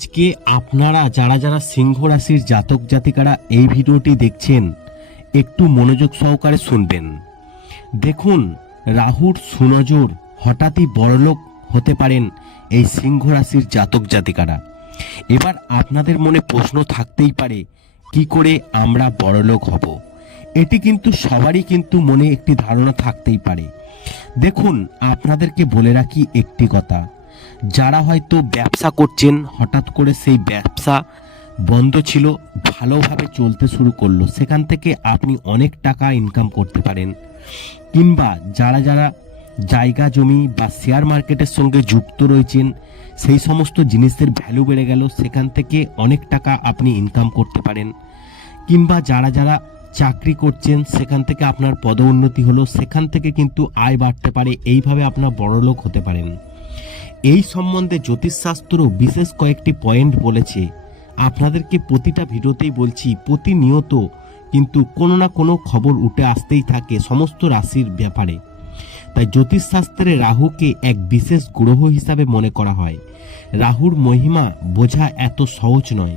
আজকে আপনারা যারা যারা সিংহ রাশির জাতক জাতিকারা এই ভিডিওটি দেখছেন, একটু মনোযোগ সহকারে শুনবেন। দেখুন, রাহুর সুনজর হঠাৎই বড়লোক হতে পারেন এই সিংহ রাশির জাতক জাতিকারা। এবার আপনাদের মনে প্রশ্ন থাকতেই পারে, কি করে আমরা বড়লোক হব? এটি কিন্তু সবারই কিন্তু মনে একটি ধারণা থাকতেই পারে। দেখুন, আপনাদেরকে বলে রাখি একটি কথা। যারা হয়তো ব্যবসা করছেন, হঠাৎ করে সেই ব্যবসা বন্ধ ছিল, ভালোভাবে চলতে শুরু করল। সেখান থেকে আপনি অনেক টাকা ইনকাম করতে পারেন। কিংবা যারা যারা জায়গা, জমি বা শেয়ার মার্কেটের সঙ্গে যুক্ত রয়েছেন, সেই সমস্ত জিনিসের ভ্যালু বেড়ে গেল। সেখান থেকে অনেক টাকা আপনি ইনকাম করতে পারেন। কিংবা যারা যারা চাকরি করছেন, সেখান থেকে আপনার পদোন্নতি হলো। সেখান থেকে কিন্তু আয় বাড়তে পারে। এইভাবে আপনার বড়লোক হতে পারেন। এই সম্বন্ধে জ্যোতিষশাস্ত্র বিশেষ কয়েকটি পয়েন্ট বলেছে। আপনাদেরকে প্রতিটা ভিডিওতেই বলছি, প্রতিনিয়ত কিন্তু কোনো না কোনো খবর উঠে আসতেই থাকে সমস্ত রাশির ব্যাপারে। তাই জ্যোতিষশাস্ত্রে রাহুকে এক বিশেষ গ্রহ হিসাবে মনে করা হয়। রাহুর মহিমা বোঝা এত সহজ নয়।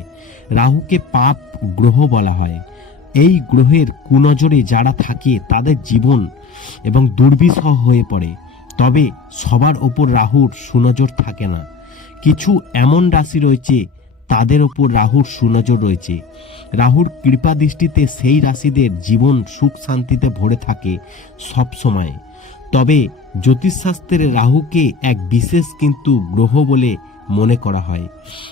রাহুকে পাপ গ্রহ বলা হয়। এই গ্রহের কুনজরে যারা থাকে তাদের জীবন এবং দুর্বিষহ হয়ে পড়ে। তবে সবার ওপর রাহুর সুনজর থাকে না। কিছু এমন রাশি রয়েছে, তাদের ওপর রাহুর সুনজর রয়েছে। রাহুর কৃপা দৃষ্টিতে সেই রাশিদের জীবন সুখ শান্তিতে ভরে থাকে সব সময়। তবে জ্যোতিষশাস্ত্রে রাহুকে এক বিশেষ কিন্তু গ্রহ বলে মনে করা হয়।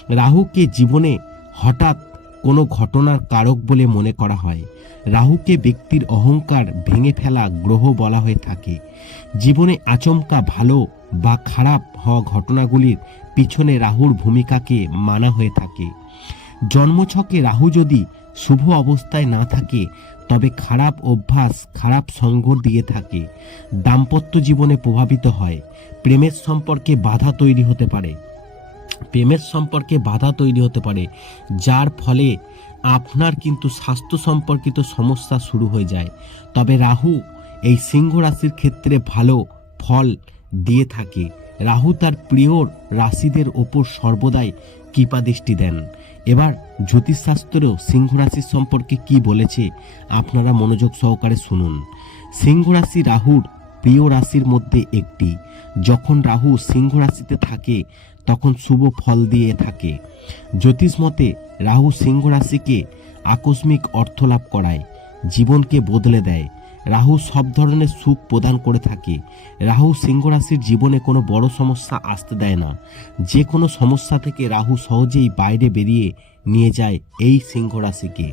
রাহুকে জীবনে হঠাৎ কোনো ঘটনার কারক বলে মনে করা হয়। রাহুকে ব্যক্তির অহংকার ভেঙে ফেলা গ্রহ বলা হয়ে থাকে। জীবনে আচমকা ভালো বা খারাপ হওয়া ঘটনাগুলির পিছনে রাহুর ভূমিকাকে মানা হয়ে থাকে। জন্মছকে রাহু যদি শুভ অবস্থায় না থাকে, তবে খারাপ অভ্যাস, খারাপ সঙ্গ দিয়ে থাকে। দাম্পত্য জীবনে প্রভাবিত হয়। প্রেমের সম্পর্কে বাধা তৈরি হতে পারে। প্রেমের সম্পর্কে বাধা তৈরি হতে পারে, যার ফলে আপনার কিন্তু স্বাস্থ্য সম্পর্কিত সমস্যা শুরু হয়ে যায়। তবে রাহু এই সিংহ রাশির ক্ষেত্রে ভালো ফল দিয়ে থাকে। রাহু তার প্রিয় রাশিদের ওপর সর্বদাই কৃপা দৃষ্টি দেন। এবার জ্যোতিষশাস্ত্রেও সিংহ রাশির সম্পর্কে কি বলেছে, আপনারা মনোযোগ সহকারে শুনুন। সিংহ রাশি রাহুর প্রিয় রাশির মধ্যে একটি। যখন রাহু সিংহ রাশিতে থাকে তখন শুভ ফল দিয়ে থাকে। জ্যোতিষ মতে, রাহু সিংহ রাশিকে আকস্মিক অর্থ লাভ করায়, জীবনকে বদলে দেয়। রাহু সব ধরনের সুখ প্রদান করে থাকে। রাহু সিংহ রাশির জীবনে কোনো বড় সমস্যা আসতে দেয় না। যে কোনো সমস্যা থেকে রাহু সহজেই বাইরে বেরিয়ে নিয়ে যায় এই সিংহ রাশিকে।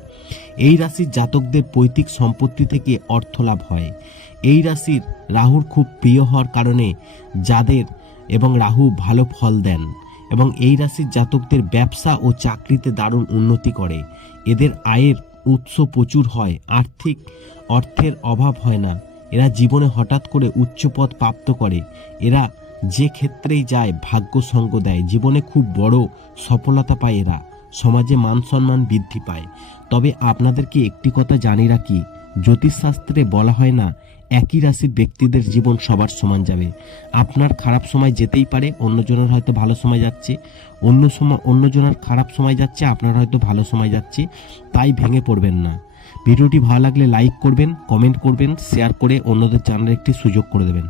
এই রাশির জাতকদের পৈতৃক সম্পত্তি থেকে অর্থ লাভ হয়। এই রাশির রাহুর খুব প্রিয় হওয়ার কারণে যাদের এবং রাহু ভালো ফল দেন এবং এই রাশির জাতকদের ব্যবসা ও চাকরিতে দারুণ উন্নতি করে। এদের আয়ের উৎস প্রচুর হয়, আর্থিক অর্থের অভাব হয় না। এরা জীবনে হঠাৎ করে উচ্চ পদ প্রাপ্ত করে। এরা যে ক্ষেত্রেই যায় ভাগ্য সঙ্গ দেয়। জীবনে খুব বড় সফলতা পায় এরা। সমাজে মান সম্মান বৃদ্ধি পায়। তবে আপনাদেরকে একটি কথা জানি রাখি? জ্যোতিষশাস্ত্রে বলা হয় না একই রাশির ব্যক্তিদের জীবন সবার সমান যাবে। আপনার খারাপ সময় যেতেই পারে, অন্যজনের হয়তো ভালো সময় যাচ্ছে। অন্য সময়, অন্যজনের খারাপ সময় যাচ্ছে, আপনার হয়তো ভালো সময় যাচ্ছে। তাই ভেঙে পড়বেন না। ভিডিওটি ভালো লাগলে লাইক করবেন, কমেন্ট করবেন, শেয়ার করে অন্যদের জানার একটি সুযোগ করে দেবেন।